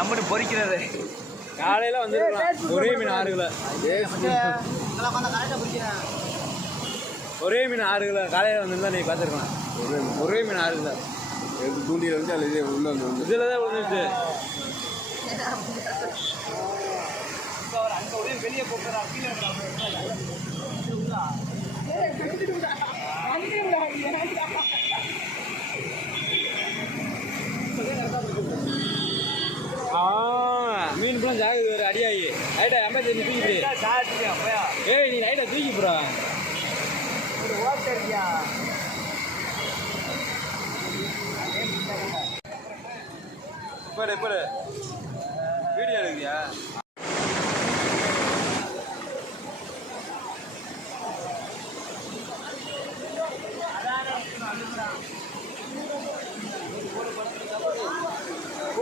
அம்மனு பொறிக்கிறது காலையில் வந்து ஒரே மீன் 6 கிலோ. ஒரே மீன் 6 கிலோ காலையில் வந்துருந்தா நீ பார்த்துருக்கலாம். ஒரே மீன் 6 கிலோ தூண்டியில் வந்து அது உள்ள வந்து இதில் தான் விழுந்துச்சு. வெளியே போக்குறா மீன் பழம் ஜாகுது ஒரு அடியாகி லைட்டா எம்பத்தி தூக்கி ஏய் நீ லைட்டா தூக்கி போறா வீடியோ எடுக்கியா?